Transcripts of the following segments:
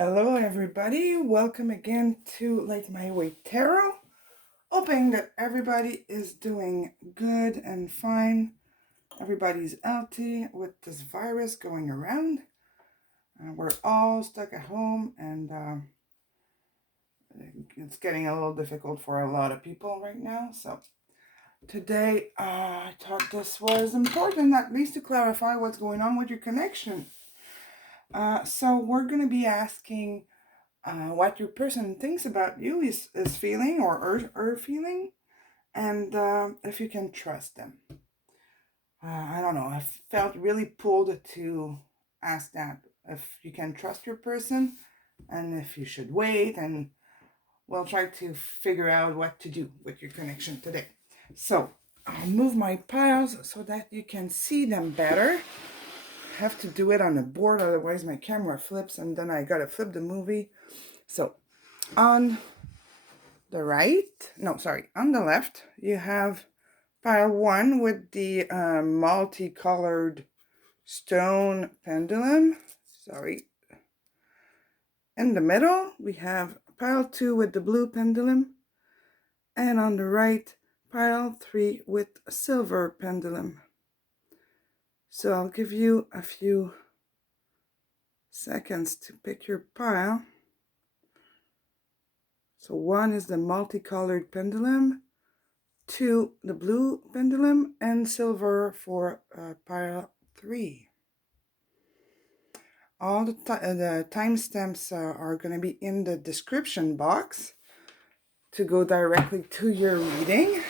Hello everybody, welcome again to Like My Way Tarot. Hoping that everybody is doing good and fine. Everybody's healthy with this virus going around. We're all stuck at home and it's getting a little difficult for a lot of people right now. So today I thought this was important at least to clarify what's going on with your connection. So we're going to be asking what your person thinks about you is feeling or are feeling, and if you can trust them. I don't know, I felt really pulled to ask that, if you can trust your person and if you should wait, and we'll try to figure out what to do with your connection today. So I'll move my piles so that you can see them better. I have to do it on the board, otherwise my camera flips and then I gotta flip the movie. So on the on the left, you have pile 1 with the multicolored stone pendulum. In the middle, we have pile 2 with the blue pendulum. And on the right, pile 3 with a silver pendulum. So I'll give you a few seconds to pick your pile. So 1 is the multicolored pendulum, 2 the blue pendulum, and silver for pile 3. All the timestamps are going to be in the description box to go directly to your reading.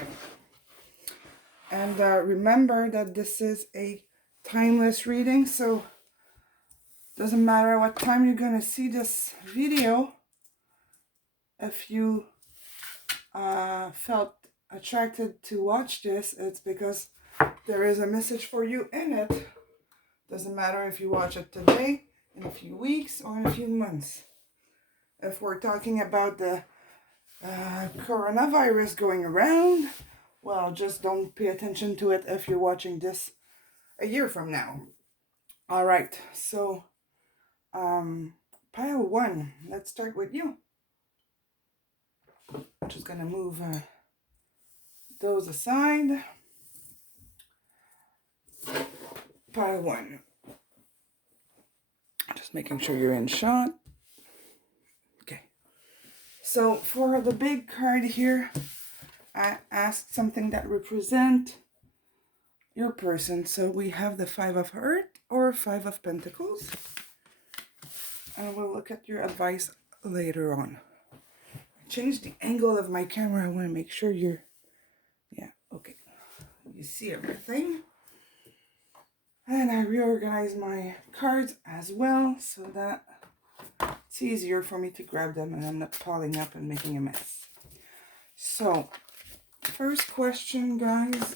And remember that this is a timeless reading, so doesn't matter what time you're going to see this video. If you felt attracted to watch this, it's because there is a message for you in it. Doesn't matter if you watch it today, in a few weeks, or in a few months. If we're talking about the coronavirus going around, well, just don't pay attention to it if you're watching this a year from now. All right, so pile 1, let's start with you. I'm just gonna move those aside. Pile 1. Just making sure you're in shot. Okay. So for the big card here, I asked something that represent your person. So we have the 5 of Hearts or 5 of Pentacles. And we'll look at your advice later on. I changed the angle of my camera. I want to make sure you're... Yeah, okay. You see everything. And I reorganized my cards as well so that it's easier for me to grab them and I'm not piling up and making a mess. So, first question, guys.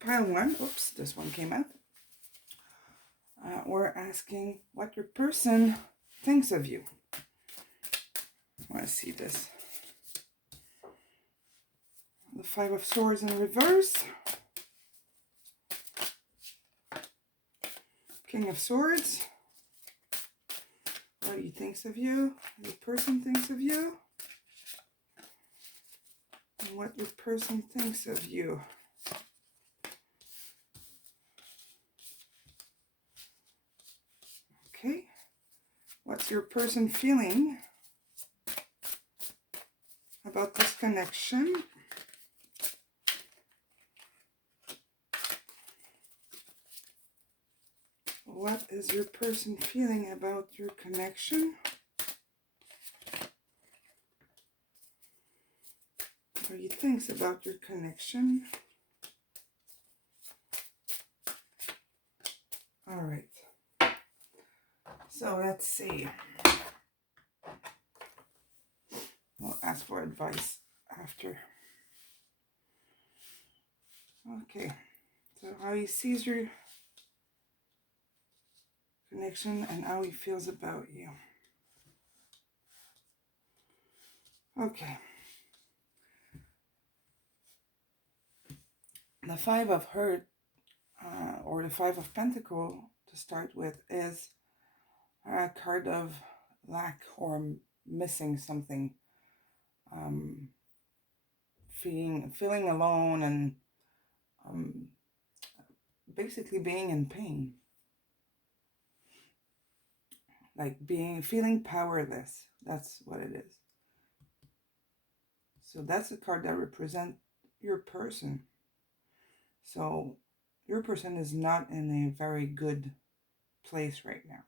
Pile 1. Oops, this one came out. We're asking what your person thinks of you. I want to see this. The 5 of Swords in reverse. King of Swords. What he thinks of you. Your person thinks of you. And what your person thinks of you. Okay. What's your person feeling about this connection? What is your person feeling about your connection? What he thinks about your connection? All right. So let's see. We'll ask for advice after. Okay. So how he sees your connection and how he feels about you. Okay. The 5 of Hearts or the 5 of Pentacles to start with is a card of lack or missing something, feeling alone, and basically being in pain, like feeling powerless. That's what it is. So that's a card that represents your person. So your person is not in a very good place right now.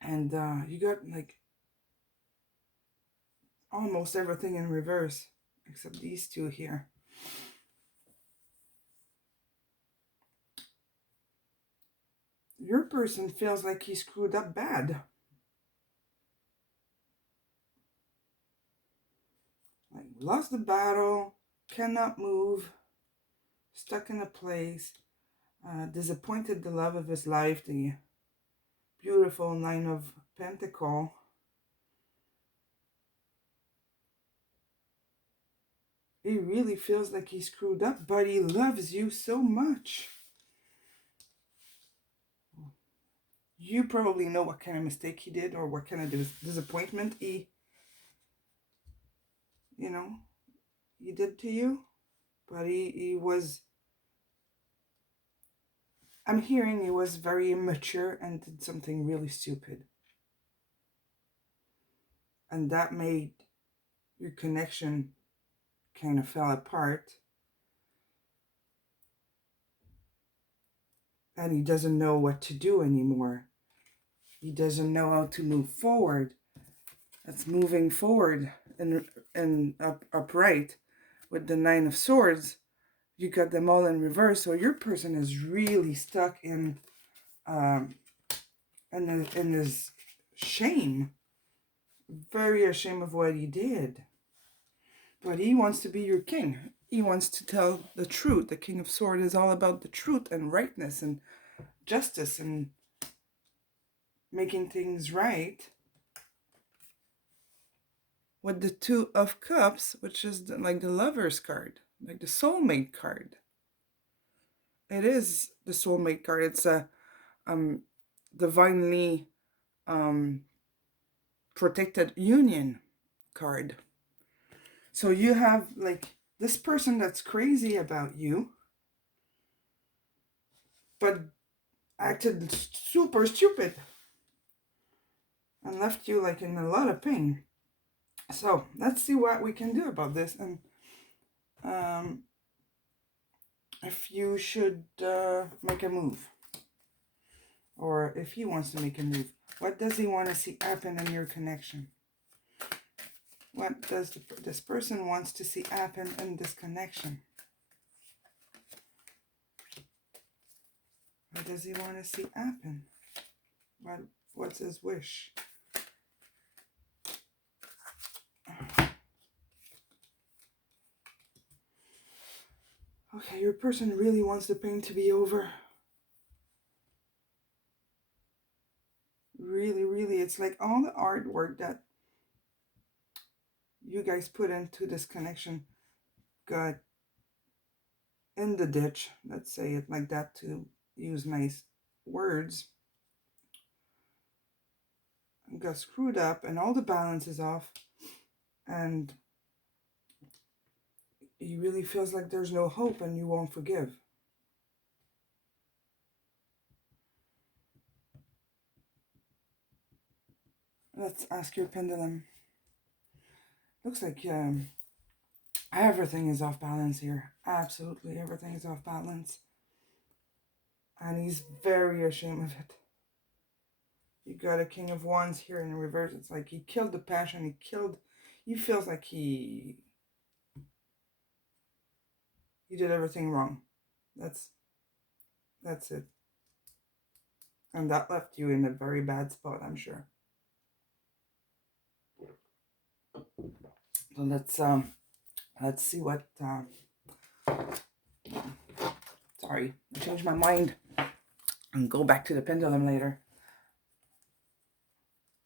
And you got like almost everything in reverse except these two here. Your person feels like he screwed up bad. Like lost the battle, cannot move, stuck in a place, disappointed the love of his life, the beautiful Nine of Pentacles. He really feels like he screwed up, but he loves you so much. You probably know what kind of mistake he did or what kind of disappointment he did to you. But he was, I'm hearing he was very immature and did something really stupid. And that made your connection kind of fell apart. And he doesn't know what to do anymore. He doesn't know how to move forward. That's moving forward and upright with the Nine of Swords. You got them all in reverse. So your person is really stuck in his shame. Very ashamed of what he did. But he wants to be your king. He wants to tell the truth. The King of Swords is all about the truth and rightness and justice and making things right. With the Two of Cups, which is like the Lover's card, like the Soulmate card. It is the Soulmate card. It's a divinely protected union card. So you have like this person that's crazy about you, but acted super stupid and left you like in a lot of pain. So let's see what we can do about this, and if you should make a move, or if he wants to make a move. What does he want to see happen in your connection? What does this person wants to see happen in this connection? What does he want to see happen? What's his wish? Okay, your person really wants the pain to be over. Really, really, it's like all the artwork that you guys put into this connection got in the ditch. Let's say it like that to use nice words. Got screwed up and all the balance is off. And he really feels like there's no hope and you won't forgive. Let's ask your pendulum. Looks like everything is off balance here. Absolutely everything is off balance. And he's very ashamed of it. You got a King of Wands here in reverse. It's like he killed the passion. He feels like he did everything wrong. That's it. And that left you in a very bad spot, I'm sure. So let's see what sorry, I changed my mind and go back to the pendulum later.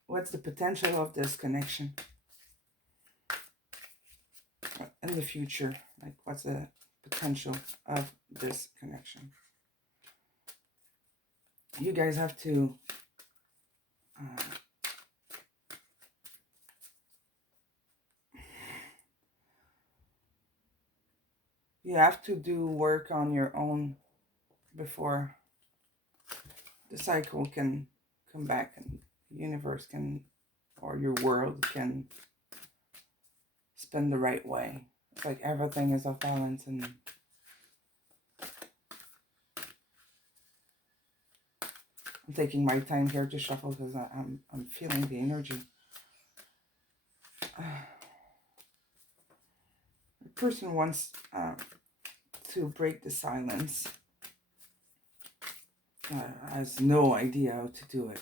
What's the potential of this connection in the future? Like, what's the potential of this connection? you guys have to you have to do work on your own before the cycle can come back and the universe can, or your world can spin the right way. It's like everything is off balance, and I'm taking my time here to shuffle because I'm feeling the energy. The person wants to break the silence. Has no idea how to do it.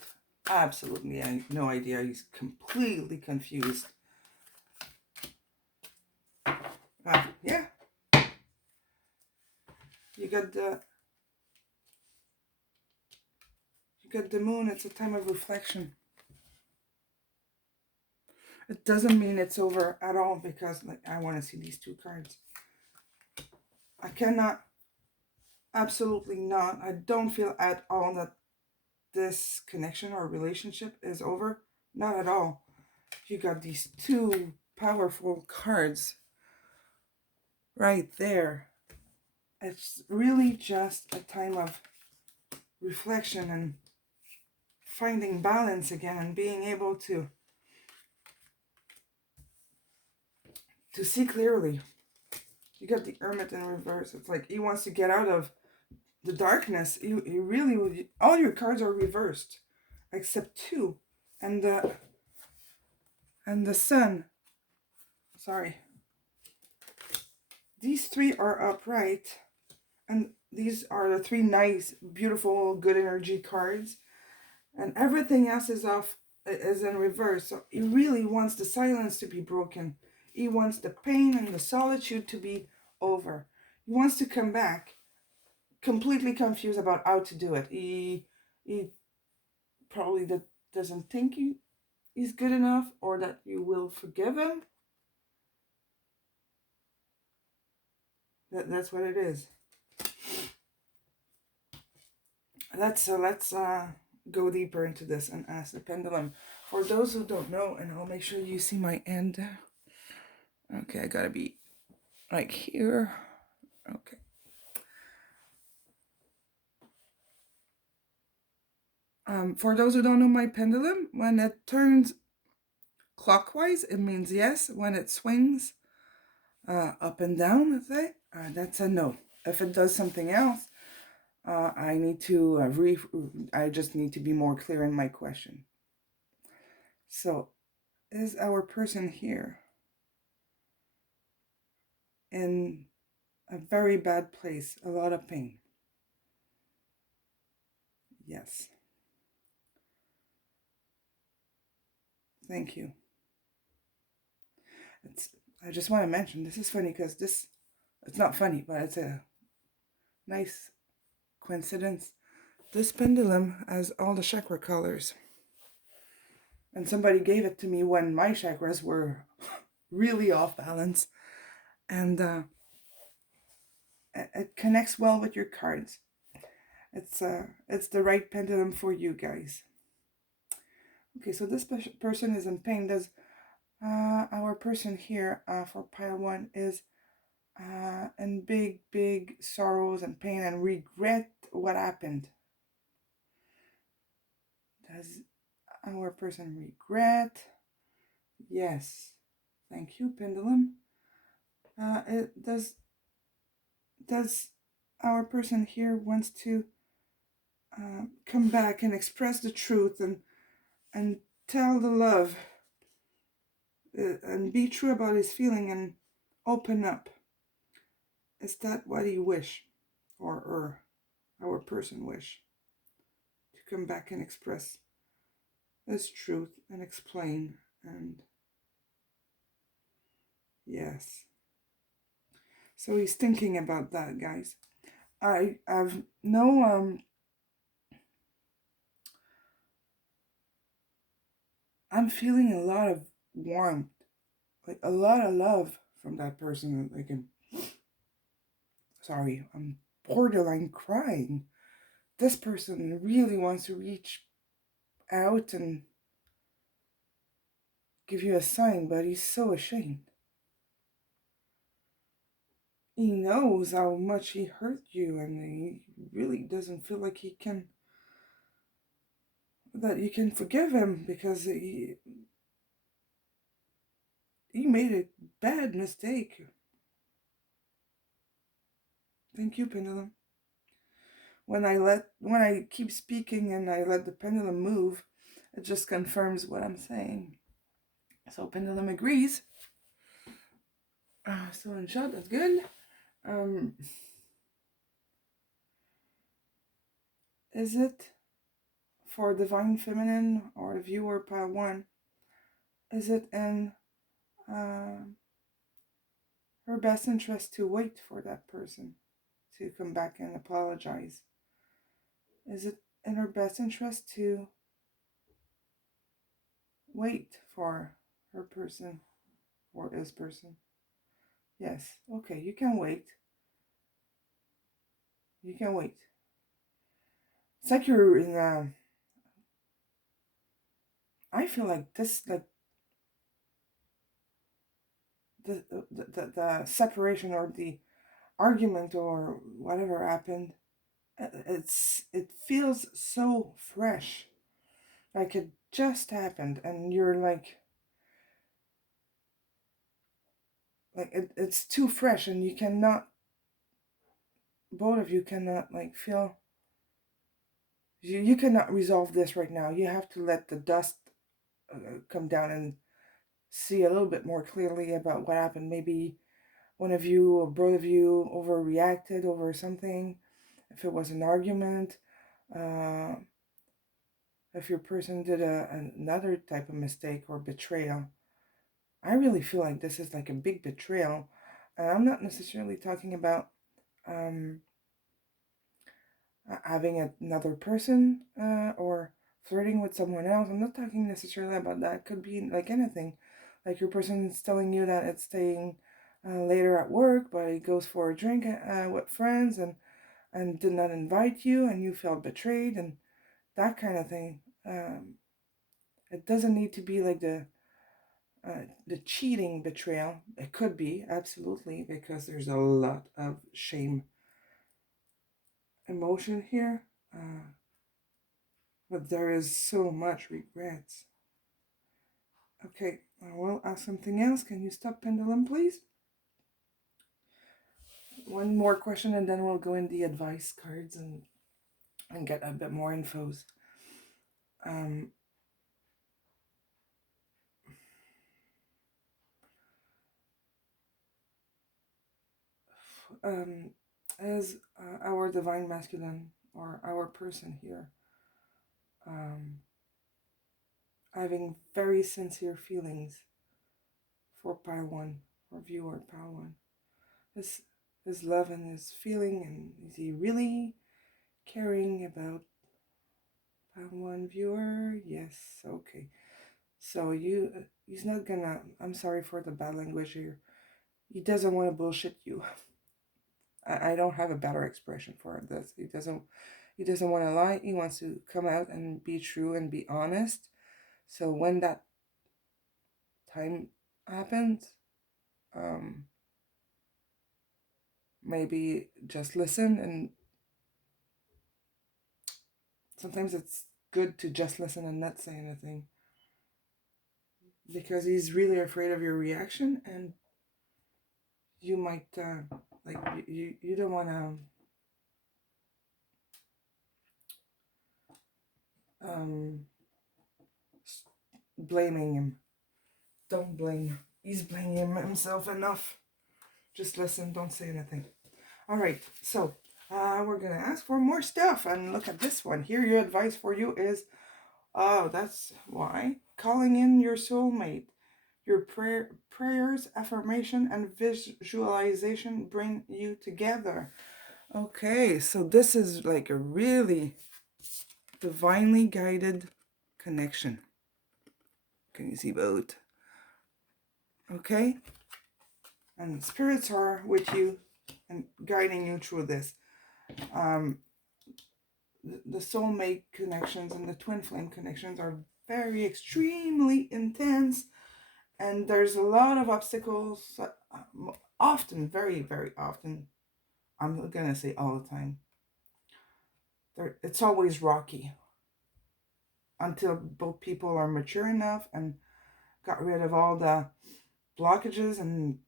Absolutely no idea. He's completely confused. Yeah. You got the moon. It's a time of reflection. It doesn't mean it's over at all, because like I want to see these two cards. I cannot, absolutely not. I don't feel at all that this connection or relationship is over. Not at all. You got these two powerful cards right there. It's really just a time of reflection and finding balance again, and being able to see clearly. You got the Hermit in reverse. It's like he wants to get out of the darkness. He really would. All your cards are reversed except two, and the Sun. Sorry. These three are upright, and these are the three nice, beautiful, good energy cards, and everything else is in reverse. So he really wants the silence to be broken. He wants the pain and the solitude to be over. He wants to come back, completely confused about how to do it. He probably doesn't think he's good enough, or that you will forgive him. That's what it is. Let's go deeper into this and ask the pendulum. For those who don't know, and I'll make sure you see my end. Okay, I gotta be like here. Okay. For those who don't know my pendulum, when it turns clockwise, it means yes. When it swings up and down, let's say, that's a no. If it does something else, I need to I just need to be more clear in my question. So, is our person here in a very bad place, a lot of pain? Yes. Thank you. I just want to mention, this is funny because it's not funny, but it's a nice coincidence. This pendulum has all the chakra colors. And somebody gave it to me when my chakras were really off balance. And it connects well with your cards. It's the right pendulum for you guys. Okay, so this person is in pain. Does our person here for pile one is in big sorrows and pain and regret what happened? Does our person regret? Yes. Thank you, pendulum. It does our person here wants to come back and express the truth and tell the love and be true about his feeling and open up? Is that what he wish, or our person wish, to come back and express his truth and explain? And yes, so he's thinking about that, guys. I've no I'm feeling a lot of warmth, like a lot of love from that person. Like, sorry, I'm borderline crying. this person really wants to reach out and give you a sign, but he's so ashamed. He knows how much he hurt you, and he really doesn't feel like that you can forgive him, because he made a bad mistake. Thank you, pendulum. When I keep speaking and I let the pendulum move, it just confirms what I'm saying. So pendulum agrees. So in short, that's good. Is it for divine feminine or viewer pile 1? Is it in her best interest to wait for that person to come back and apologize? Is it in her best interest to wait for her person or his person? Yes. Okay, you can wait. You can wait. It's like you're in I feel like this, like the separation or the argument or whatever happened, it feels so fresh, like it just happened, and you're like it's too fresh, and you cannot, both of you cannot like feel, you cannot resolve this right now. You have to let the dust come down and see a little bit more clearly about what happened. Maybe one of you or both of you overreacted over something, if it was an argument, if your person did another type of mistake or betrayal. I really feel like this is like a big betrayal. And I'm not necessarily talking about having another person or flirting with someone else. I'm not talking necessarily about that. It could be like anything. Like your person is telling you that it's staying later at work, but it goes for a drink with friends and did not invite you, and you felt betrayed, and that kind of thing. It doesn't need to be like the cheating betrayal. It could be, absolutely, because there's a lot of shame emotion here, but there is so much regrets. Okay, I will ask something else. Can you stop, pendulum, please? One more question, and then we'll go in the advice cards and get a bit more infos. As our divine masculine or our person here, having very sincere feelings for pile 1, for viewer pile 1. His love and his feeling, and is he really caring about pile 1 viewer? Yes, okay. So he's not gonna, I'm sorry for the bad language here, he doesn't want to bullshit you. I don't have a better expression for this. He doesn't want to lie. He wants to come out and be true and be honest. So when that time happens, maybe just listen. And sometimes it's good to just listen and not say anything, because he's really afraid of your reaction, and you might like you don't want to blaming him. Don't blame. He's blaming himself enough. Just listen, don't say anything. All right, so we're gonna ask for more stuff, and look at this one here. Your advice for you is, oh, that's why, calling in your soulmate. Your prayers, affirmation, and visualization bring you together. Okay, so this is like a really divinely guided connection. Can you see both? Okay, and spirits are with you and guiding you through this. the soulmate connections and the twin flame connections are very extremely intense, and there's a lot of obstacles, often, very, very often. I'm gonna say all the time. It's always rocky until both people are mature enough and got rid of all the blockages and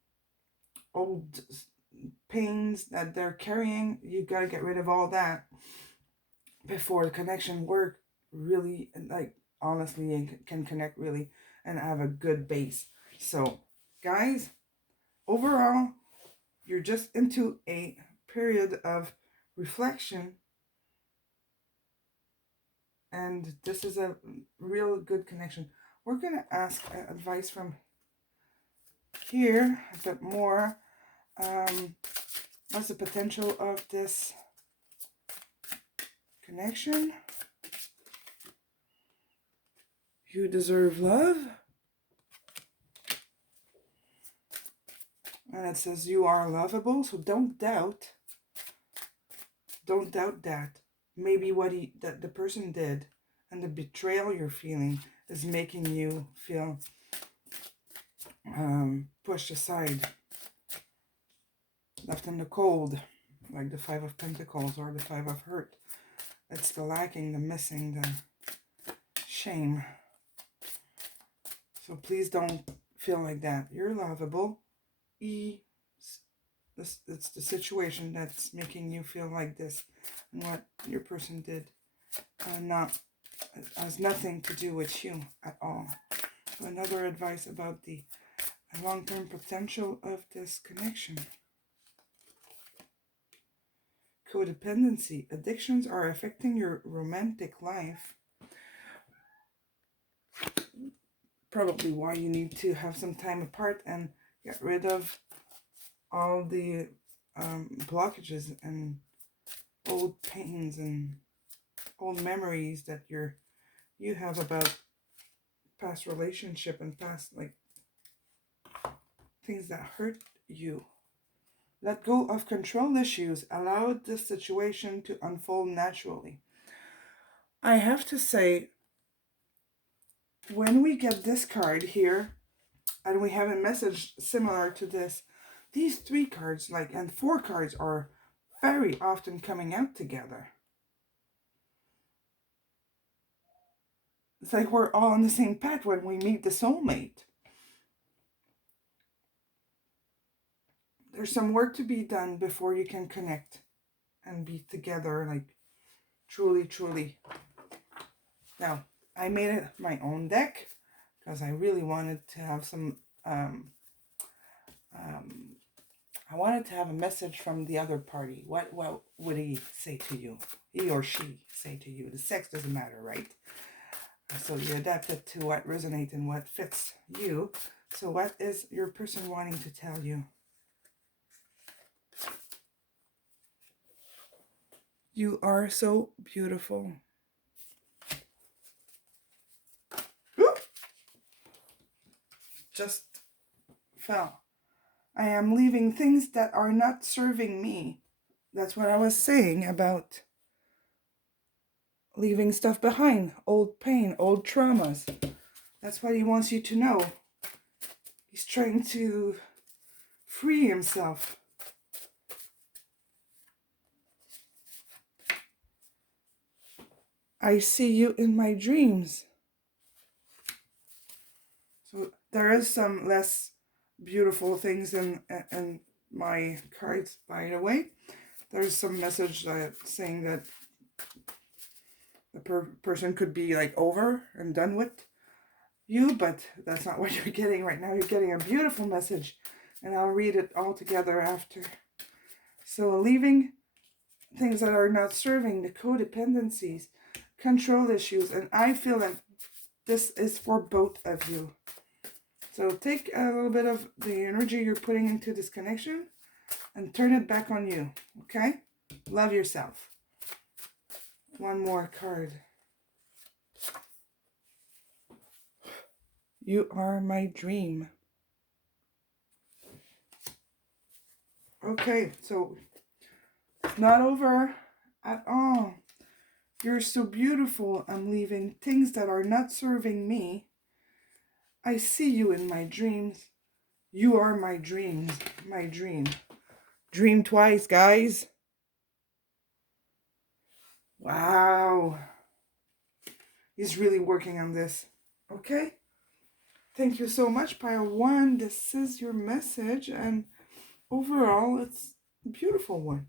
old pains that they're carrying. You got to get rid of all that before the connection work really, like, honestly, can connect really and have a good base. So guys, overall, you're just into a period of reflection, and this is a real good connection. We're going to ask advice from here a bit more. What's the potential of this connection? You deserve love. And it says you are lovable, so don't doubt that. Maybe what the person did and the betrayal you're feeling is making you feel pushed aside, left in the cold, like the Five of Pentacles or the Five of Hurt. It's the lacking, the missing, the shame. So please don't feel like that. You're lovable. It's the situation that's making you feel like this, and what your person did has nothing to do with you at all. So another advice about the long-term potential of this connection. Codependency. Addictions are affecting your romantic life. Probably why you need to have some time apart and get rid of all the blockages and old pains and old memories that you have about past relationship and past, like, things that hurt you. Let go of control issues. Allow this situation to unfold naturally. I have to say, when we get this card here and we have a message similar to this, these 3 cards, like, and 4 cards are very often coming out together. It's like we're all on the same path when we meet the soulmate. There's some work to be done before you can connect and be together, like, truly, truly. Now, I made it my own deck because I really wanted to have some, I wanted to have a message from the other party. What would he say to you? He or she say to you? The sex doesn't matter, right? So you adapt it to what resonates and what fits you. So what is your person wanting to tell you? You are so beautiful. Whoop! Just fell. I am leaving things that are not serving me. That's what I was saying about leaving stuff behind. Old pain, old traumas. That's what he wants you to know. He's trying to free himself. I see you in my dreams. So there is some less beautiful things in my cards, by the way. There's some message saying that the person could be, like, over and done with you, but that's not what you're getting right now. You're getting a beautiful message, and I'll read it all together after. So leaving things that are not serving, the codependencies, control issues, and I feel that this is for both of you. So take a little bit of the energy you're putting into this connection and turn it back on you, okay? Love yourself. One more card. You are my dream. Okay, so it's not over at all. You're so beautiful. I'm leaving things that are not serving me. I see you in my dreams. You are my dreams. My dream. Dream twice, guys. Wow. He's really working on this. Okay? Thank you so much, Pile 1. This is your message, and overall, it's a beautiful one.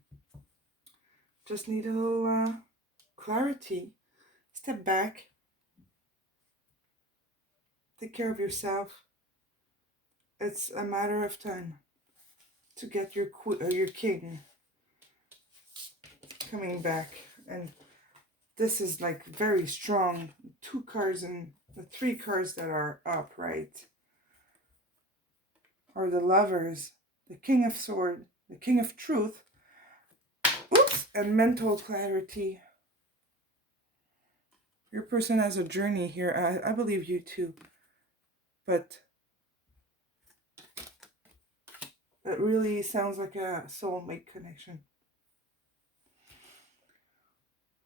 Just need a little clarity. Step back. Take care of yourself. It's a matter of time to get your king coming back. And this is like very strong. 2 cards and the 3 cards that are up, right? Are the lovers, the king of sword, the king of truth, oops, and mental clarity. Your person has a journey here. I believe you too. But it really sounds like a soulmate connection.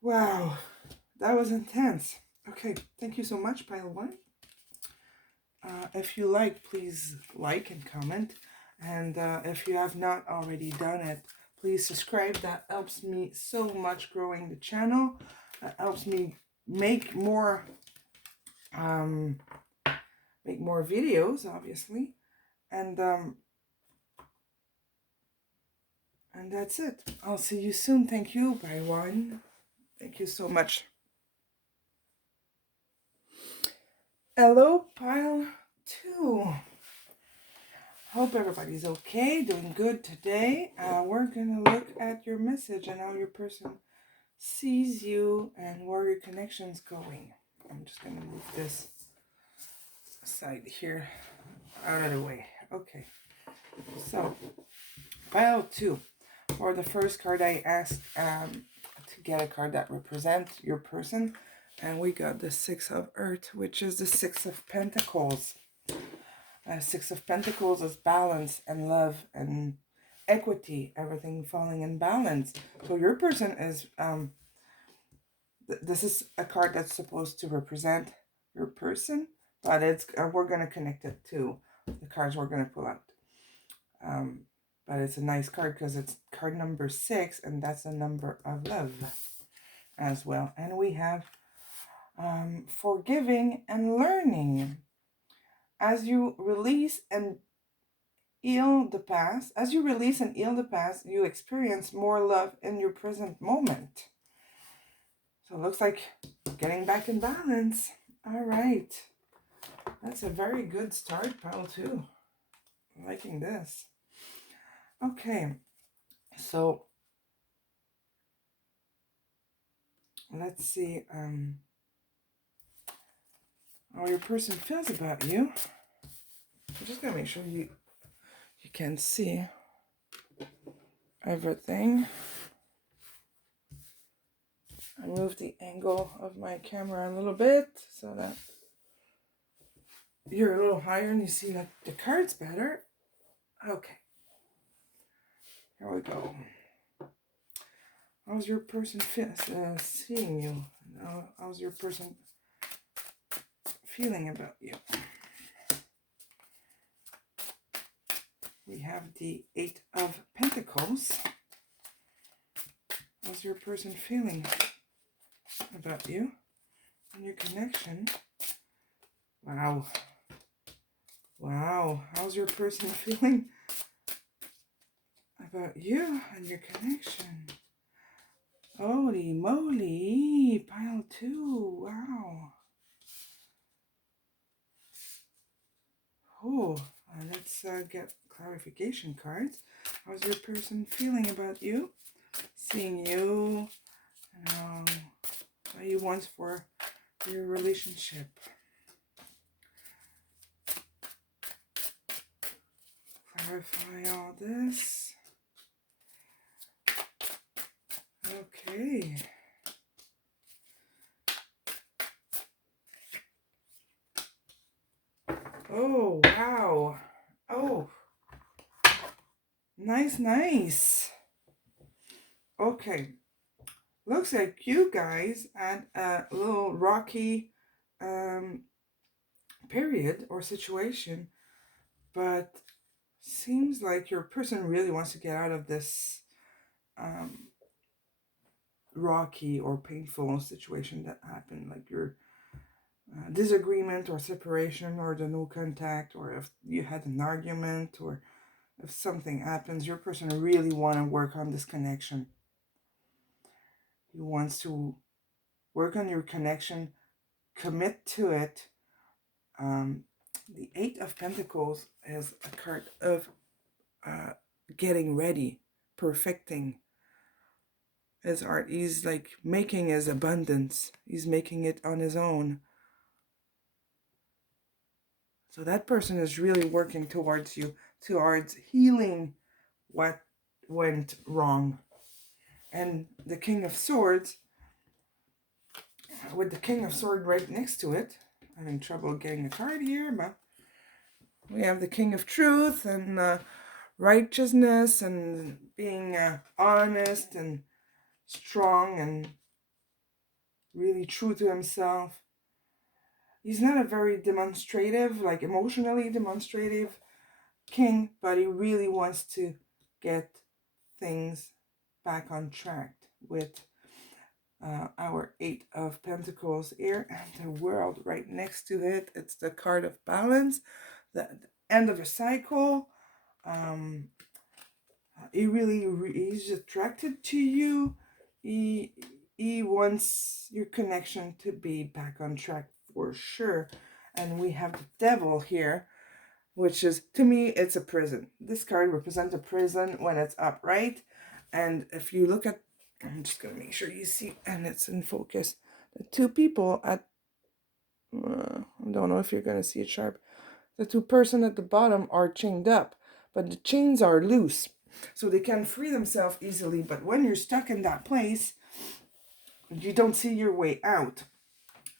Wow, that was intense. Okay, thank you so much, Pile 1. If you like, please like and comment. And if you have not already done it, please subscribe. That helps me so much growing the channel. That helps me make more videos, obviously. And that's it. I'll see you soon. Thank you, Pile 1. Thank you so much. Hello, Pile 2. Hope everybody's okay, doing good today. We're going to look at your message and how your person sees you and where your connection's going. I'm just going to move this aside here, out of the way. Okay, so Pile 2. For the first card, I asked to get a card that represents your person. And we got the 6 of Earth, which is the 6 of Pentacles. 6 of Pentacles is balance and love and equity, everything falling in balance. So your person is, this is a card that's supposed to represent your person, but it's we're going to connect it to the cards we're going to pull out. But it's a nice card because it's card number 6, and that's the number of love as well. And we have forgiving and learning. As you release and heal the past, you experience more love in your present moment. So it looks like getting back in balance. All right. That's a very good start, Pile 2. I'm liking this. Okay. So let's see how your person feels about you. I'm just going to make sure you can see everything. I move the angle of my camera a little bit so that you're a little higher and you see like the cards better. Okay. Here we go. How's your person seeing you? How's your person feeling about you? We have the 8 of Pentacles. How's your person feeling about you and your connection? Wow. Wow. How's your person feeling about you and your connection? Holy moly. Pile 2. Wow. Oh, let's get clarification cards. How's your person feeling about you? Seeing you, and what you want for your relationship. Clarify all this. Okay. Oh, wow. Oh. Nice, nice. Okay. looks like you guys had a little rocky period or situation, but seems like your person really wants to get out of this rocky or painful situation that happened, like your disagreement or separation or the no contact, or if you had an argument, or if something happens, your person really want to work on this connection. He wants to work on your connection, commit to it. The Eight of Pentacles is a card of getting ready, perfecting his art. He's like making his abundance. He's making it on his own. So that person is really working towards you, towards healing what went wrong. And the King of Swords, with the King of Swords right next to it, I'm having trouble getting a card here, but we have the King of Truth and righteousness and being honest and strong and really true to himself. He's not a very demonstrative, like emotionally demonstrative king, but he really wants to get things back on track with our Eight of Pentacles here, and the World right next to it. It's the card of balance, the end of a cycle. He's attracted to you. He wants your connection to be back on track for sure. And we have the Devil here, which is, to me, it's a prison. This card represents a prison when it's upright. And if you look at, I'm just going to make sure you see, and it's in focus, the two people at, I don't know if you're going to see it sharp, the two person at the bottom are chained up, but the chains are loose, so they can free themselves easily. But when you're stuck in that place, you don't see your way out.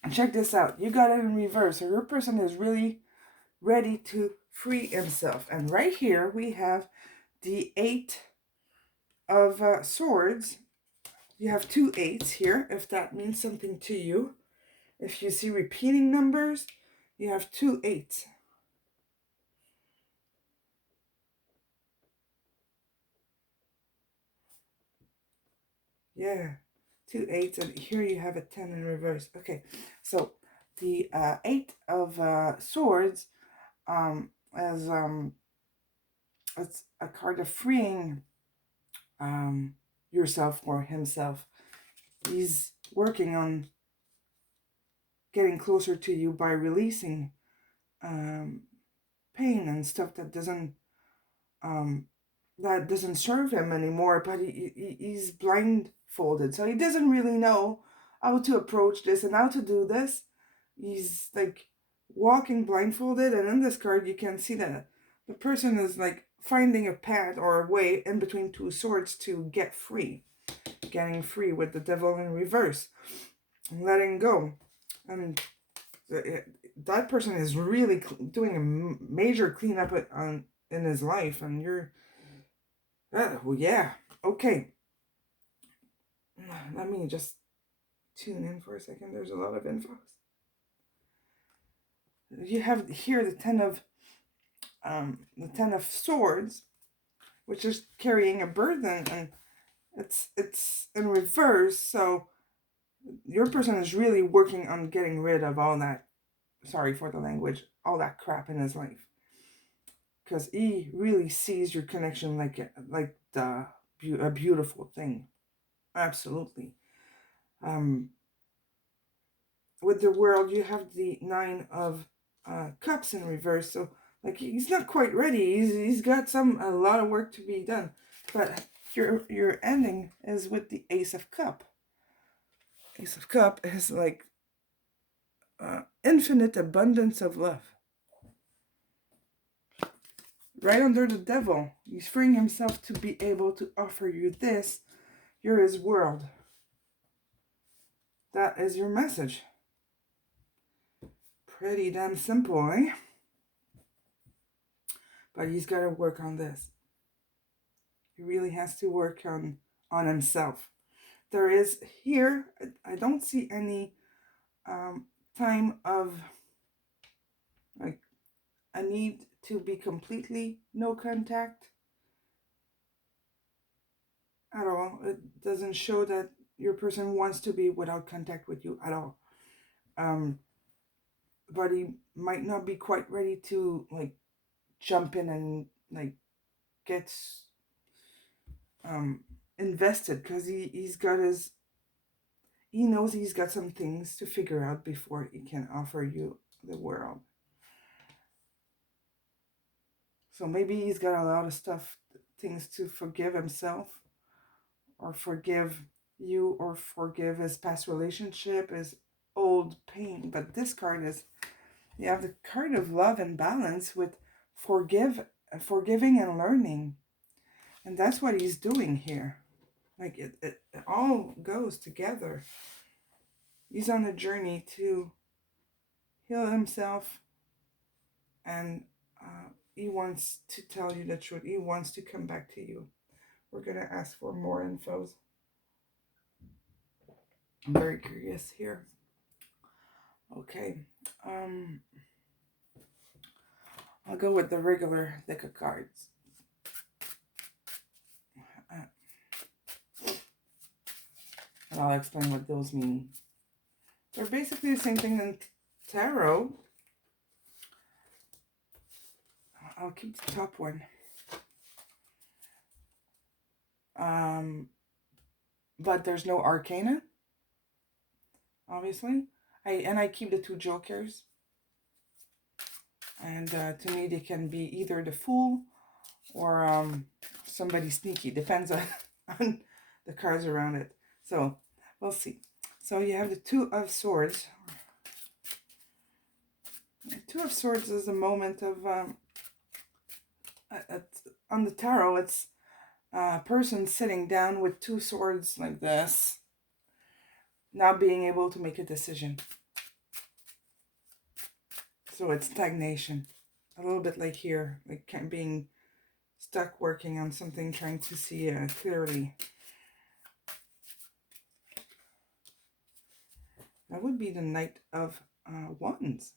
And check this out. You got it in reverse. So your person is really ready to free himself. And right here we have the Eight of Swords. You have two eights here, if that means something to you. If you see repeating numbers, you have two eights. Yeah, two eights, and here you have a 10 in reverse. Okay, so the Eight of Swords as it's a card of freeing yourself or himself. He's working on getting closer to you by releasing pain and stuff that doesn't serve him anymore, but he's blindfolded, so he doesn't really know how to approach this and how to do this. He's like walking blindfolded, and in this card you can see that the person is like finding a path or a way in between two swords to get free, getting free with the Devil in reverse, letting go. And that person is really doing a major cleanup in his life, and you're well, yeah, okay. Let me just tune in for a second. There's a lot of info. You have here the Ten of Swords, which is carrying a burden, and it's in reverse. So your person is really working on getting rid of all that. Sorry for the language. All that crap in his life, because he really sees your connection like a beautiful thing. Absolutely. With the World, you have the Nine of Cups in reverse. So like he's not quite ready. He's got a lot of work to be done. But your ending is with the Ace of Cup. Ace of Cup is like infinite abundance of love. Right under the Devil, he's freeing himself to be able to offer you this. You're his world. That is your message. Pretty damn simple, eh? But he's got to work on this. He really has to work on himself. there is here, I don't see any time of like a need to be completely no contact at all. It doesn't show that your person wants to be without contact with you at all. Um, but he might not be quite ready to like jump in and like get um invested, because he's got his, he knows he's got some things to figure out before he can offer you the world. So maybe he's got a lot of stuff, things to forgive himself, or forgive you, or forgive his past relationship, his old pain. But this card is, you have the card of love and balance with forgiving and learning. And that's what he's doing here. Like it all goes together. He's on a journey to heal himself, and he wants to tell you the truth. He wants to come back to you. We're going to ask for more infos. I'm very curious here. Okay. I'll go with the regular deck of cards. And I'll explain what those mean. They're basically the same thing in tarot. I'll keep the top one. But there's no arcana, obviously. I keep the two jokers. And to me, they can be either the fool or somebody sneaky. Depends on the cards around it. So we'll see. So you have the Two of Swords. The Two of Swords is a moment of on the tarot. It's a person sitting down with two swords like this, not being able to make a decision. So it's stagnation, a little bit like here, like being stuck working on something, trying to see clearly. That would be the Knight of Wands.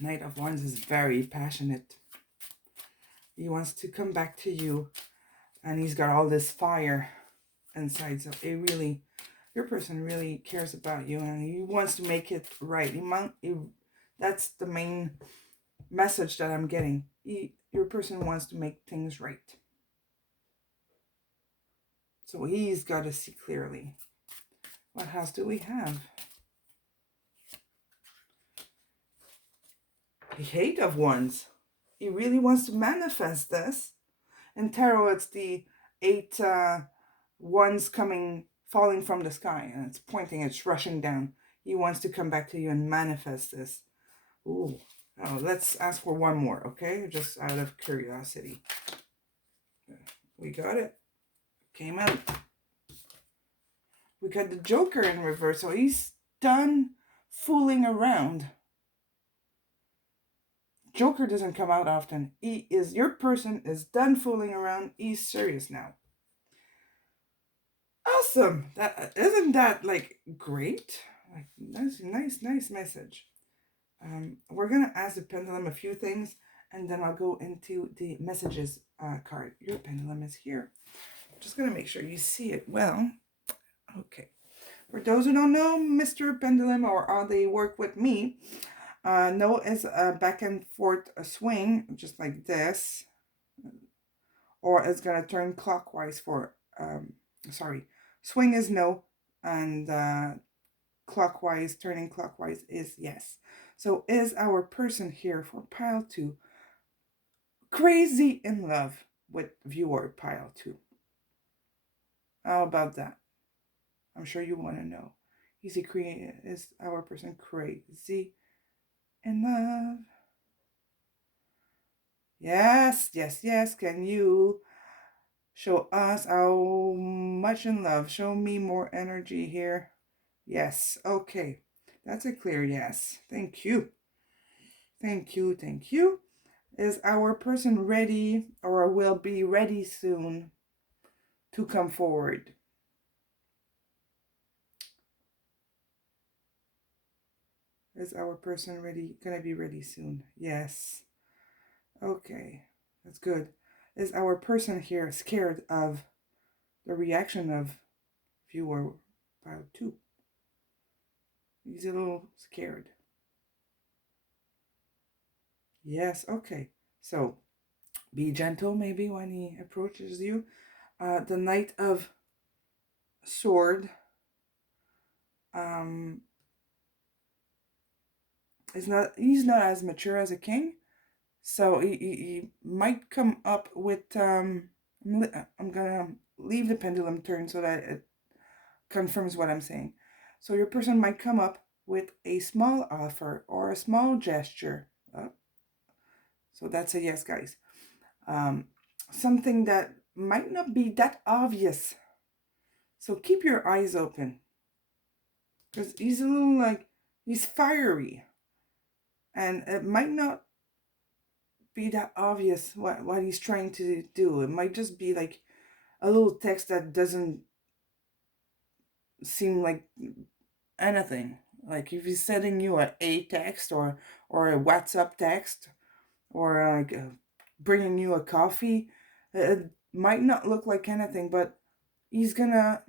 Knight of Wands is very passionate. He wants to come back to you, and he's got all this fire inside. So it really, your person really cares about you, and he wants to make it right. That's the main message that I'm getting. Your person wants to make things right. So he's got to see clearly. What else do we have? The Eight of Wands. He really wants to manifest this. In tarot, it's the 8 wands falling from the sky, and it's pointing, it's rushing down. He wants to come back to you and manifest this. Ooh. Oh, let's ask for one more, okay? Just out of curiosity. We got it. Came out. We got the Joker in reverse, so he's done fooling around. Joker doesn't come out often. Your person is done fooling around. He's serious now. Awesome. Isn't that like great? Like nice message. We're gonna ask the pendulum a few things, and then I'll go into the messages card. Your pendulum is here. I'm just gonna make sure you see it well. Okay. For those who don't know, Mr. Pendulum, or how they work with me, no is a back and forth swing, just like this, or it's gonna turn clockwise for swing is no, and turning clockwise is yes. So is our person here for pile 2 crazy in love with viewer pile 2? How about that? I'm sure you want to know. Is our person crazy in love? Yes. Can you show us how much in love? Show me more energy here. Yes. Okay. That's a clear yes. Thank you. Is our person ready or will be ready soon to come forward? Is our person gonna be ready soon? Yes. Okay, that's good. Is our person here scared of the reaction of viewer pile 2? He's a little scared. Yes, okay. So be gentle maybe when he approaches you. The Knight of Sword he's not as mature as a king, so he might come up with I'm gonna leave the pendulum turn so that it confirms what I'm saying. So your person might come up with a small offer or a small gesture. So that's a yes, guys. Something that might not be that obvious. So keep your eyes open. Because he's a little he's fiery. And it might not be that obvious what he's trying to do. It might just be like a little text that doesn't seem like anything. Like if he's sending you a text or a WhatsApp text or like bringing you a coffee, it might not look like anything, but he's gonna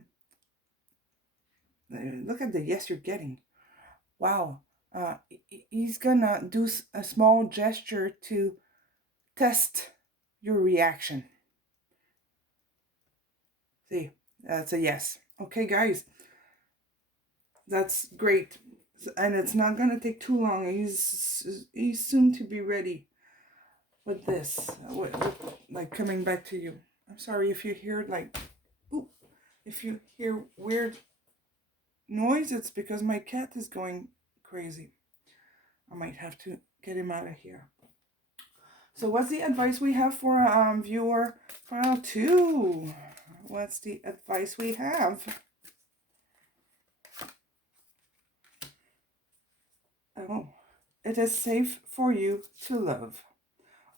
look at the yes you're getting. Wow. He's gonna do a small gesture to test your reaction. See, that's a yes. Okay, guys, that's great, and it's not gonna take too long. He's soon to be ready with this, with, like coming back to you. I'm sorry if you hear if you hear weird noise. It's because my cat is going crazy. I might have to get him out of here. So what's the advice we have for viewer file 2? What's the advice we have? Oh, it is safe for you to love.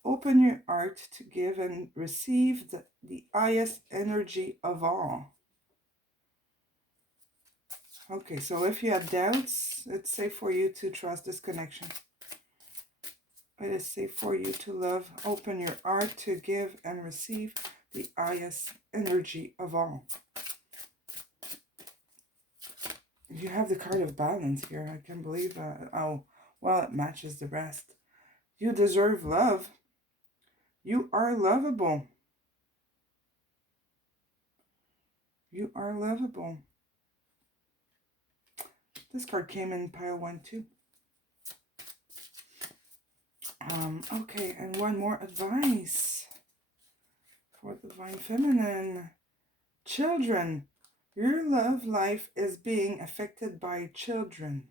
Open your heart to give and receive the highest energy of all. Okay, so if you have doubts, it's safe for you to trust this connection. It is safe for you to love. Open your heart to give and receive the highest energy of all. You have the card of balance here. I can't believe how well it matches the rest. You deserve love. You are lovable. You are lovable. This card came in pile 1 too. Okay, and one more advice for the Divine Feminine. Children, your love life is being affected by children.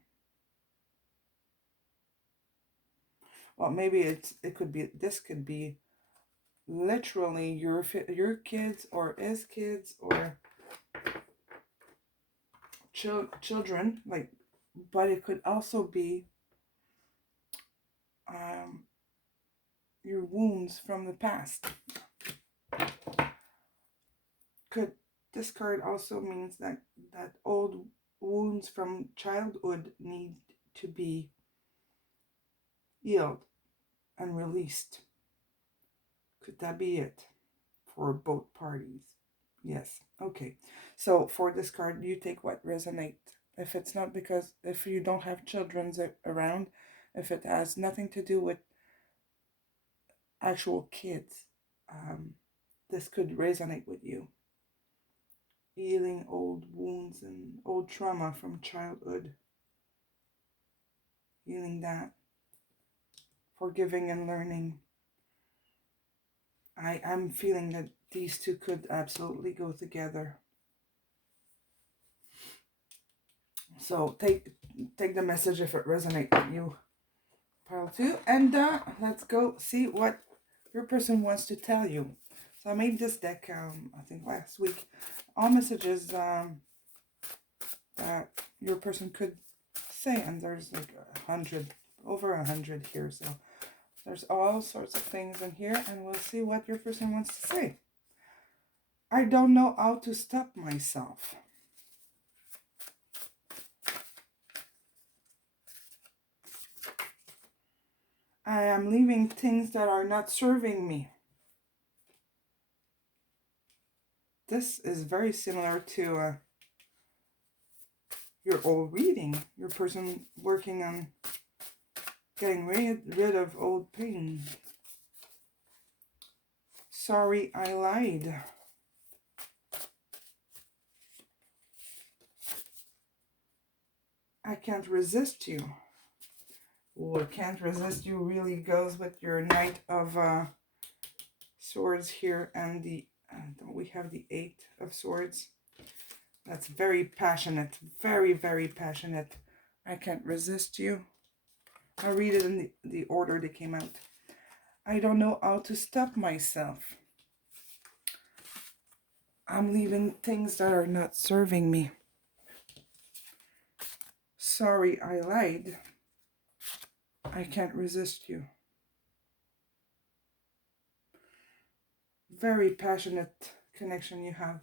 Well, maybe this could be literally your kids or his kids or children, but it could also be your wounds from the past. This card also means that old wounds from childhood need to be healed and released. Could that be it for both parties? Yes. Okay. So for this card, you take what resonates. If it's not if you don't have children around, if it has nothing to do with actual kids, this could resonate with you. Healing old wounds and old trauma from childhood. Healing that. Forgiving and learning. I'm feeling that these two could absolutely go together. So take the message if it resonates with you. Pile 2. And let's go see what your person wants to tell you. So I made this deck, I think last week. All messages that your person could say. And there's like over 100 here. So There's all sorts of things in here, and we'll see what your person wants to say. I don't know how to stop myself. I am leaving things that are not serving me. This is very similar to your old reading. Your person working on getting rid of old pain. Sorry, I lied. I can't resist you. Ooh, I can't resist you really goes with your Knight of Swords here, and the we have the 8 of Swords. That's very passionate, very, very passionate. I can't resist you. I'll read it in the order they came out. I don't know how to stop myself. I'm leaving things that are not serving me. Sorry, I lied. I can't resist you. Very passionate connection you have.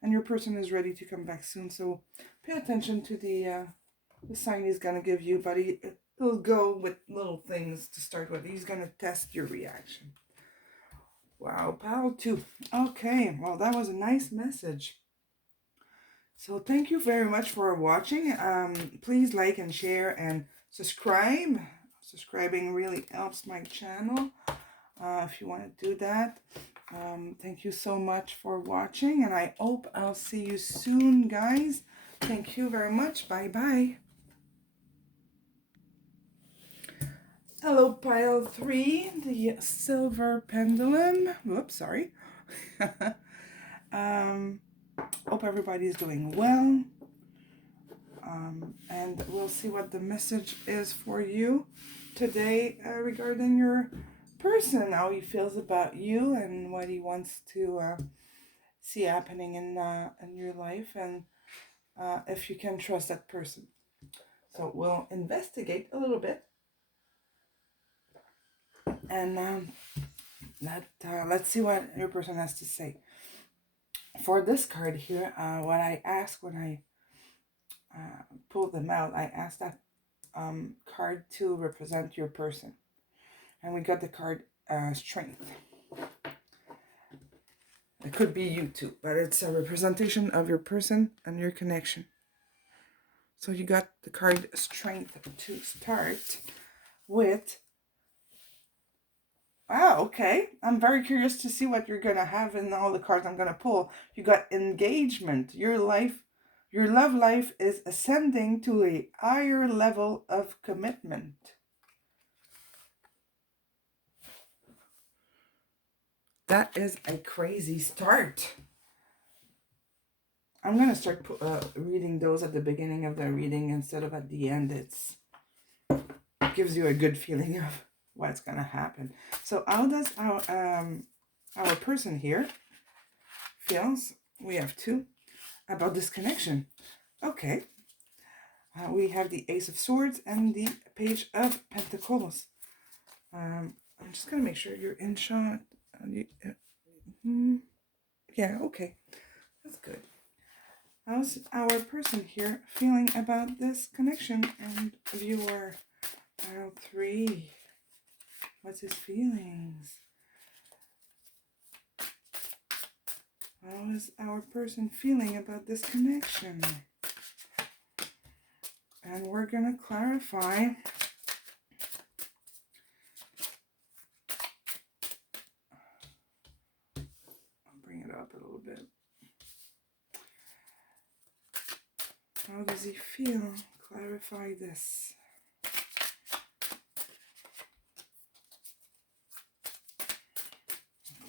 And your person is ready to come back soon. So pay attention to the sign he's going to give you. But he'll go with little things to start with. He's going to test your reaction. Wow, pile 2. Okay, well, that was a nice message. So thank you very much for watching. Please like and share and subscribe. Subscribing really helps my channel. If you want to do that. Thank you so much for watching, and I hope I'll see you soon, guys. Thank you very much. Bye-bye. Hello, pile 3, the silver pendulum. Whoops, sorry. Hope everybody's doing well. And we'll see what the message is for you today regarding your person, how he feels about you and what he wants to see happening in your life, and if you can trust that person. So we'll investigate a little bit, and let's see what your person has to say. For this card here, what I ask when I pull them out, I ask that card to represent your person, and we got the card Strength. It could be you too, but it's a representation of your person and your connection. So you got the card Strength to start with. Wow, okay. I'm very curious to see what you're going to have in all the cards I'm going to pull. You got Engagement. Your love life is ascending to a higher level of commitment. That is a crazy start. I'm going to start reading those at the beginning of the reading instead of at the end. It gives you a good feeling of what's going to happen. So how does our person here feels? We have 2 about this connection. Okay. We have the Ace of Swords and the Page of Pentacles. I'm just going to make sure you're in shot. Yeah, okay. That's good. How's our person here feeling about this connection? And viewer, pile 3. What's his feelings? How is our person feeling about this connection? And we're going to clarify. I'll bring it up a little bit. How does he feel? Clarify this.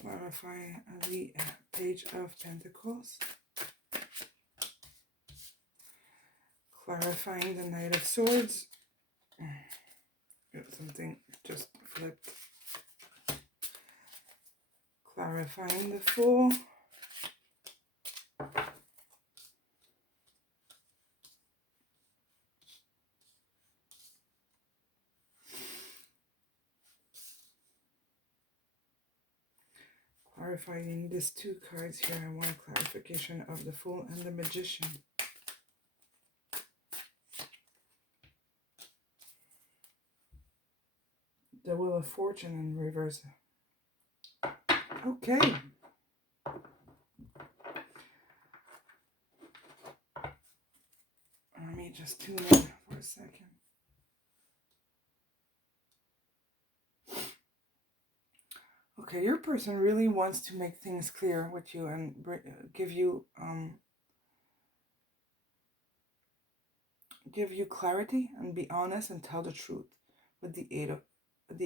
Clarify the Page of Pentacles. Clarifying the Knight of Swords. Something just flipped. Clarifying the Fool. clarifying these two cards here. I want clarification of the Fool and the Magician. The Wheel of Fortune in reverse. Okay. Let me just tune in for a second. Okay, your person really wants to make things clear with you and give you clarity and be honest and tell the truth with the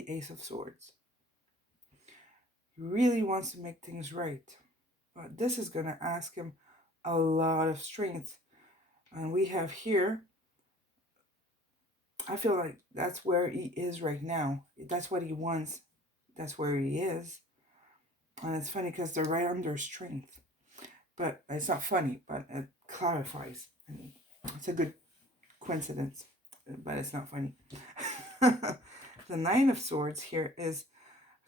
Ace of Swords. He really wants to make things right, but this is going to ask him a lot of strength. And we have here, I feel like that's where he is right now. That's what he wants. That's where he is. And it's funny because they're right under strength. But it's not funny, but it clarifies. And it's a good coincidence, but it's not funny. The Nine of Swords here is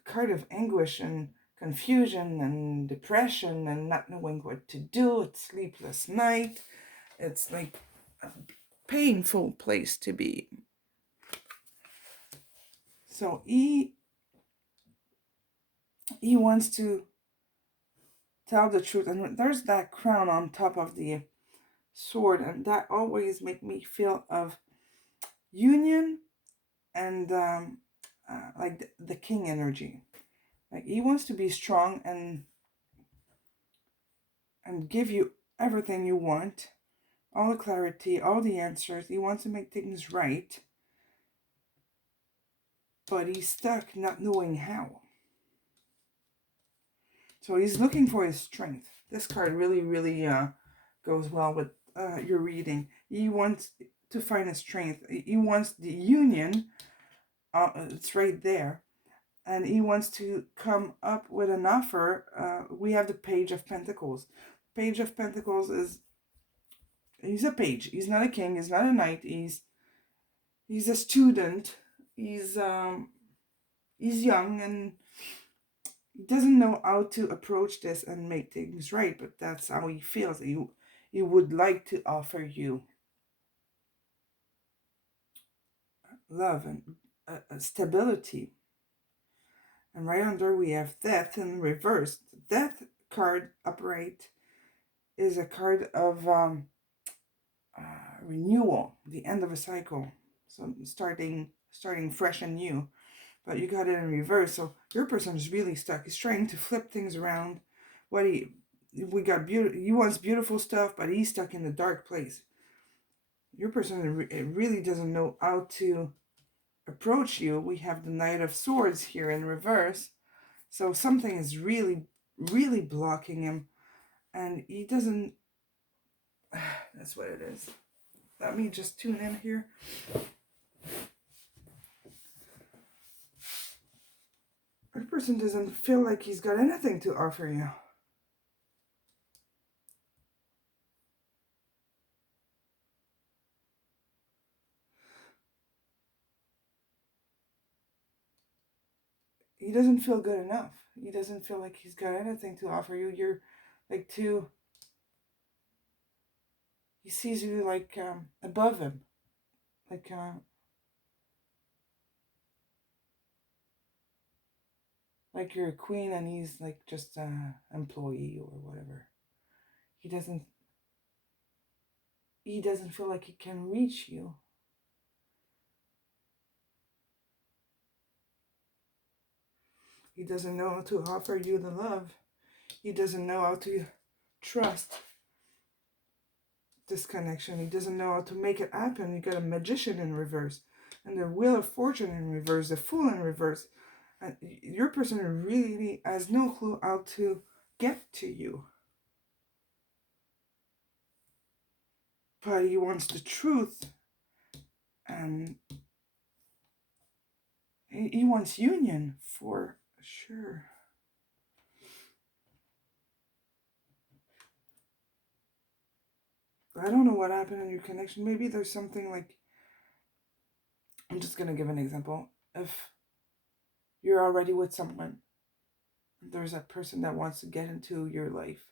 a card of anguish and confusion and depression and not knowing what to do. It's sleepless night. It's like a painful place to be. So he wants to tell the truth. And there's that crown on top of the sword, and that always make me feel of union and like the king energy. Like he wants to be strong and give you everything you want, all the clarity, all the answers. He wants to make things right, but he's stuck not knowing how. So he's looking for his strength. This card really, really goes well with your reading. He wants to find his strength. He wants the union. It's right there. And he wants to come up with an offer. We have the Page of Pentacles. Page of Pentacles is, he's a page. He's not a king. He's not a knight. He's a student. He's young and he doesn't know how to approach this and make things right, but that's how he feels. He would like to offer you love and stability. And right under we have Death in reverse. The Death card upright is a card of renewal, the end of a cycle. So starting fresh and new. But you got it in reverse. So your person is really stuck. He's trying to flip things around. He wants beautiful stuff, but he's stuck in the dark place. Your person really doesn't know how to approach you. We have the Knight of Swords here in reverse. So something is really, really blocking him. And he doesn't... That's what it is. Let me just tune in here. Your person doesn't feel like he's got anything to offer you. He doesn't feel good enough. He doesn't feel like he's got anything to offer you. You're like he sees you like above him. Like you're a queen and he's like just an employee or whatever. He doesn't feel like he can reach you. He doesn't know how to offer you the love. He doesn't know how to trust this connection. He doesn't know how to make it happen. You got a Magician in reverse and the Wheel of Fortune in reverse, the Fool in reverse. And your person really has no clue how to get to you. But he wants the truth. And he wants union for sure. I don't know what happened in your connection. Maybe there's something like... I'm just going to give an example. If you're already with someone There's a person that wants to get into your life.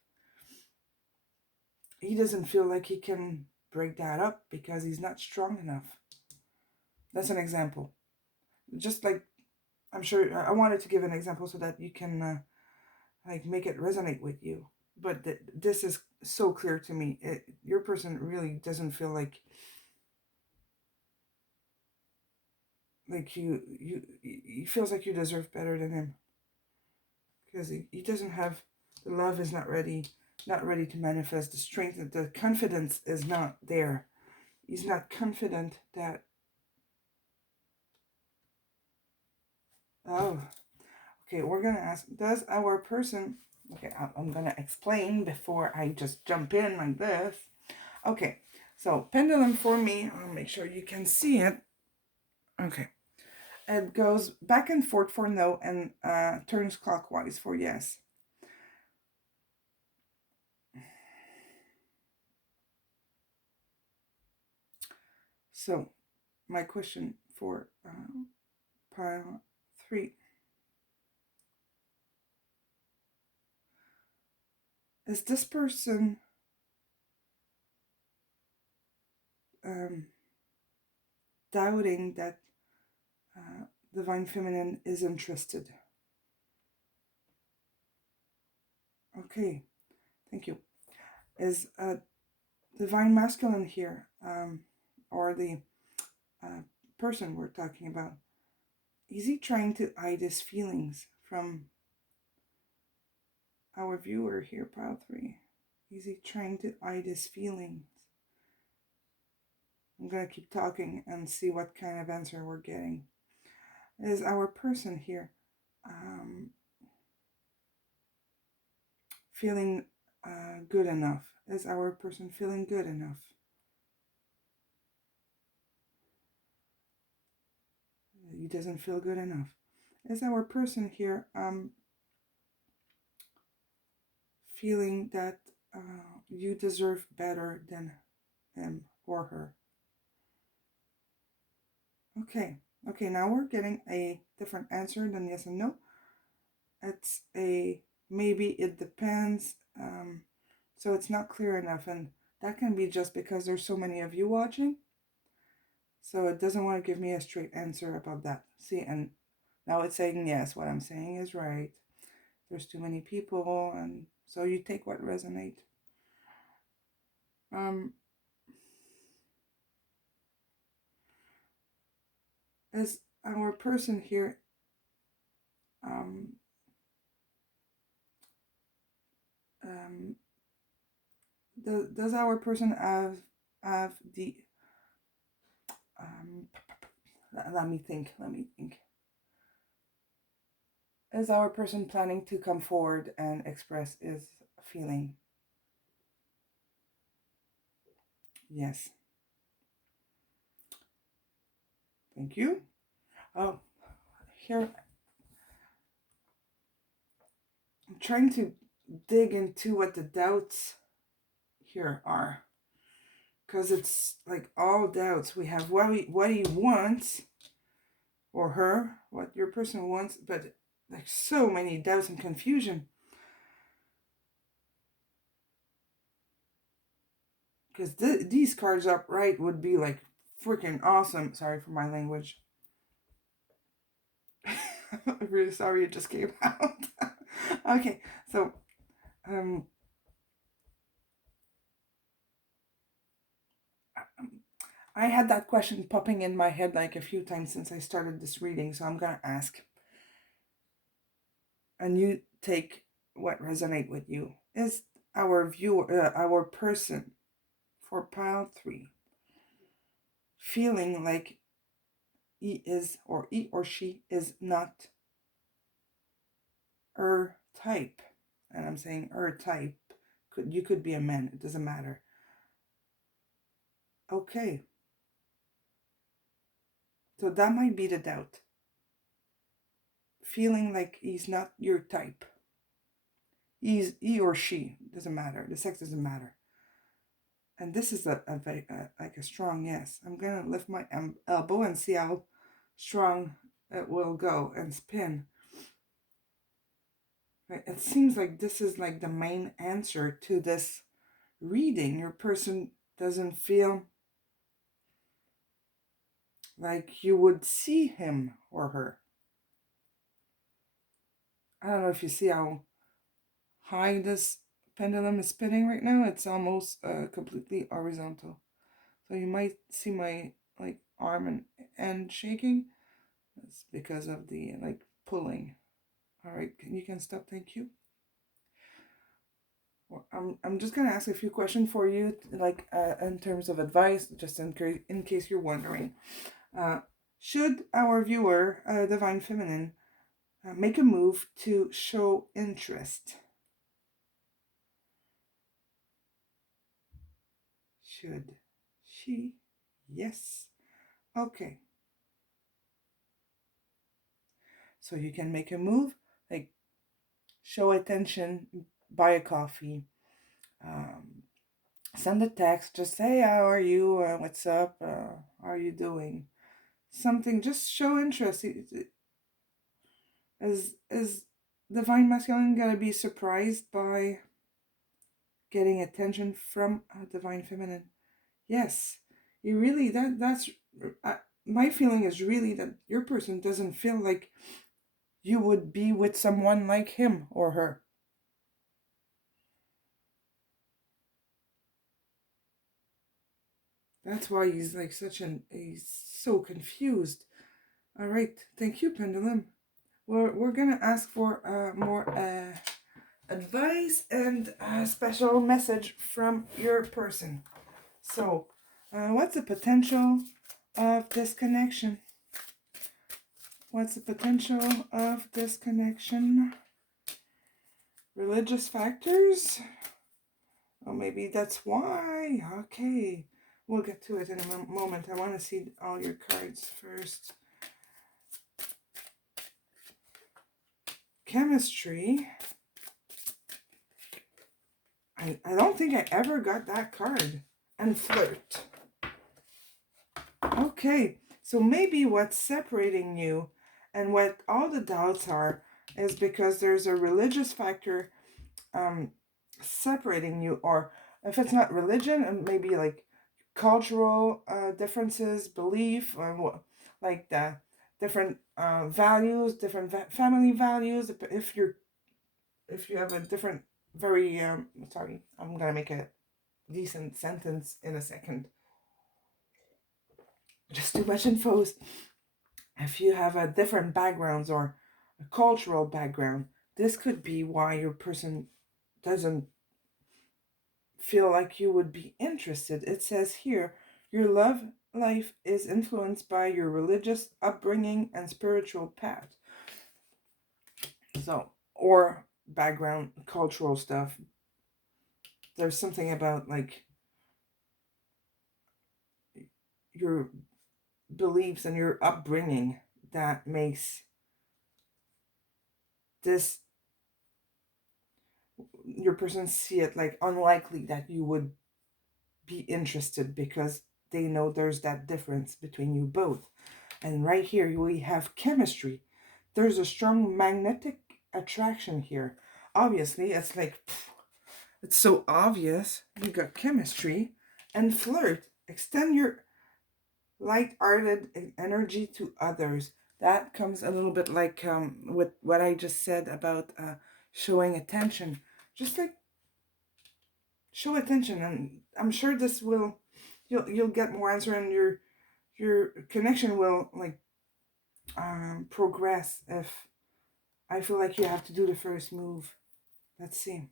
He doesn't feel like he can break that up because he's not strong enough. That's an example. Just like, I'm sure I wanted to give an example so that you can like make it resonate with you. But this is so clear to me. Your person really doesn't feel like he feels like you deserve better than him, because he doesn't have, the love is not ready, to manifest. The strength, the confidence is not there. He's not confident that, oh, okay, we're gonna ask, does our person, okay, I'm gonna explain before I just jump in like this. Okay, so pendulum for me, I'll make sure you can see it. Okay, it goes back and forth for no, and turns clockwise for yes. So my question for pile 3, is this person doubting that divine feminine is interested? Okay, thank you. Is divine masculine here, or the person we're talking about, is he trying to hide his feelings from our viewer here, pile 3? Is he trying to hide his feelings? I'm gonna keep talking and see what kind of answer we're getting. Is our person here feeling good enough? Is our person feeling good enough? He doesn't feel good enough. Is our person here feeling that you deserve better than him or her? Okay, now we're getting a different answer than yes and no. It's a maybe, it depends. So it's not clear enough, and that can be just because there's so many of you watching. So it doesn't want to give me a straight answer about that. See, and now it's saying yes, what I'm saying is right. There's too many people, and so you take what resonates. Is our person here does our person have the let me think. Is our person planning to come forward and express his feeling? Yes. Thank you. Oh, here I'm trying to dig into what the doubts here are, because it's like all doubts. We have what he wants, or her, what your person wants, but like so many doubts and confusion. Because these cards upright would be like freaking awesome. Sorry for my language. I'm really sorry it just came out. Okay, so I had that question popping in my head like a few times since I started this reading, so I'm gonna ask, and you take what resonate with you. Is our viewer, our person for pile 3, feeling like he is, or he or she is not her type? And I'm saying her type. You could be a man, it doesn't matter. Okay. So that might be the doubt. Feeling like he's not your type. He or she, doesn't matter. The sex doesn't matter. And this is a like a strong yes. I'm gonna lift my elbow and see how strong it will go and spin. Right? It seems like this is like the main answer to this reading. Your person doesn't feel like you would see him or her. I don't know if you see how high this pendulum is spinning right now. It's almost completely horizontal. So you might see my like arm and end shaking. It's because of the like pulling. All right, you can stop. Thank you. Well, I'm just gonna ask a few questions for you, like in terms of advice, just in case you're wondering. Uh, should our viewer, Divine Feminine, make a move to show interest? Should she? Yes. Okay. So you can make a move, like show attention, buy a coffee, um, send a text, just say, how are you? What's up? How are you doing? Something, just show interest. Is Divine Masculine gonna be surprised by getting attention from a Divine Feminine? Yes. You really, that's, uh, my feeling is really that your person doesn't feel like you would be with someone like him or her. That's why he's like he's so confused. All right, thank you, Pendulum. We're gonna ask for more advice and a special message from your person. So, what's the potential of this connection? What's the potential of this connection? Religious factors? Oh, maybe that's why. Okay. We'll get to it in a moment. I want to see all your cards first. Chemistry. I don't think I ever got that card. And flirt. Okay. So maybe what's separating you and what all the doubts are is because there's a religious factor um, separating you, or if it's not religion, and maybe like cultural differences, belief, or like the different values, different family values. If you have a different, very sorry, I'm gonna make a decent sentence in a second. Just too much info. If you have a different backgrounds or a cultural background, this could be why your person doesn't feel like you would be interested. It says here, your love life is influenced by your religious upbringing and spiritual path. So, or background, cultural stuff. There's something about like your beliefs and your upbringing that makes this your person see it like unlikely that you would be interested because they know there's that difference between you both. And right here we have chemistry. There's a strong magnetic attraction here. Obviously, it's like it's so obvious. You got chemistry and flirt. Extend your light-hearted energy to others. That comes a little bit like with what I just said about showing attention. Just like show attention, and I'm sure this will you'll get more answer, and your connection will like progress if I feel like you have to do the first move. Let's see.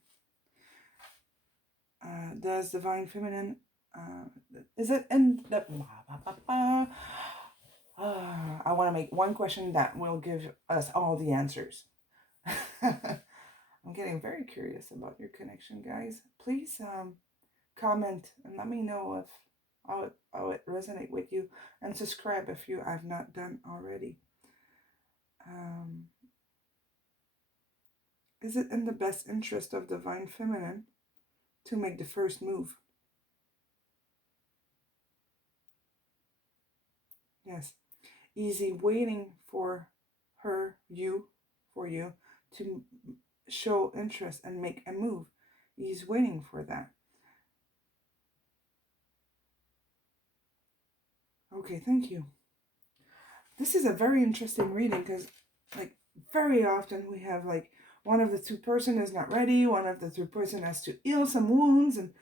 Does Divine Feminine is it in the I want to make one question that will give us all the answers. I'm getting very curious about your connection, guys. Please comment and let me know if how it resonate with you, and subscribe if you have not done already. Um, is it in the best interest of Divine Feminine to make the first move? Yes. Easy waiting for her, for you to show interest and make a move. He's waiting for that. Okay, thank you. This is a very interesting reading because, like, very often we have, like, one of the two person is not ready, one of the two person has to heal some wounds and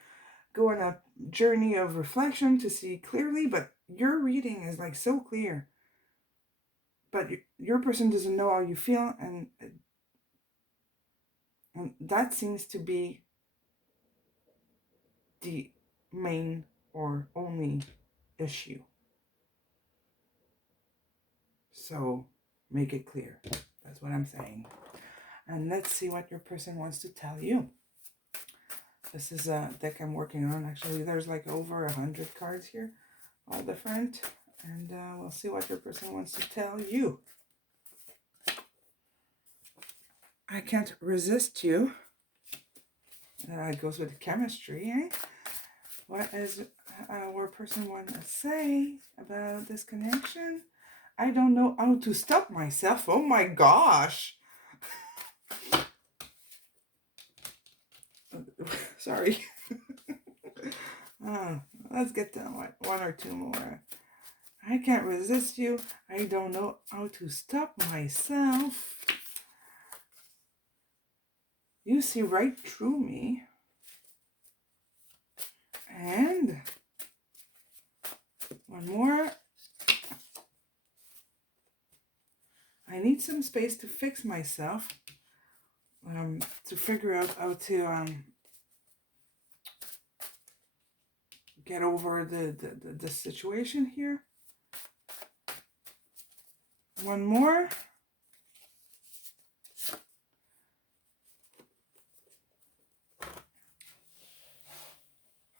go on a journey of reflection to see clearly, but your reading is, like, so clear. But your person doesn't know how you feel, and that seems to be the main or only issue. So make it clear. That's what I'm saying. And let's see what your person wants to tell you. This is a deck I'm working on. Actually, there's like over 100 cards here, all different. And we'll see what your person wants to tell you. I can't resist you. It goes with chemistry, eh? What is our person want to say about this connection? I don't know how to stop myself. Oh my gosh. Sorry. Let's get to one or two more. I can't resist you. I don't know how to stop myself. You see right through me. And one more. I need some space to fix myself. To figure out how to get over the situation here. One more.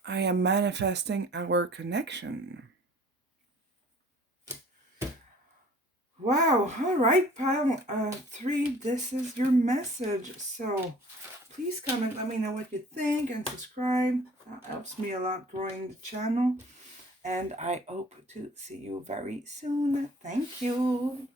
I am manifesting our connection. Wow. All right, pile 3. This is your message. So please comment. Let me know what you think and subscribe. That helps me a lot growing the channel. And I hope to see you very soon. Thank you.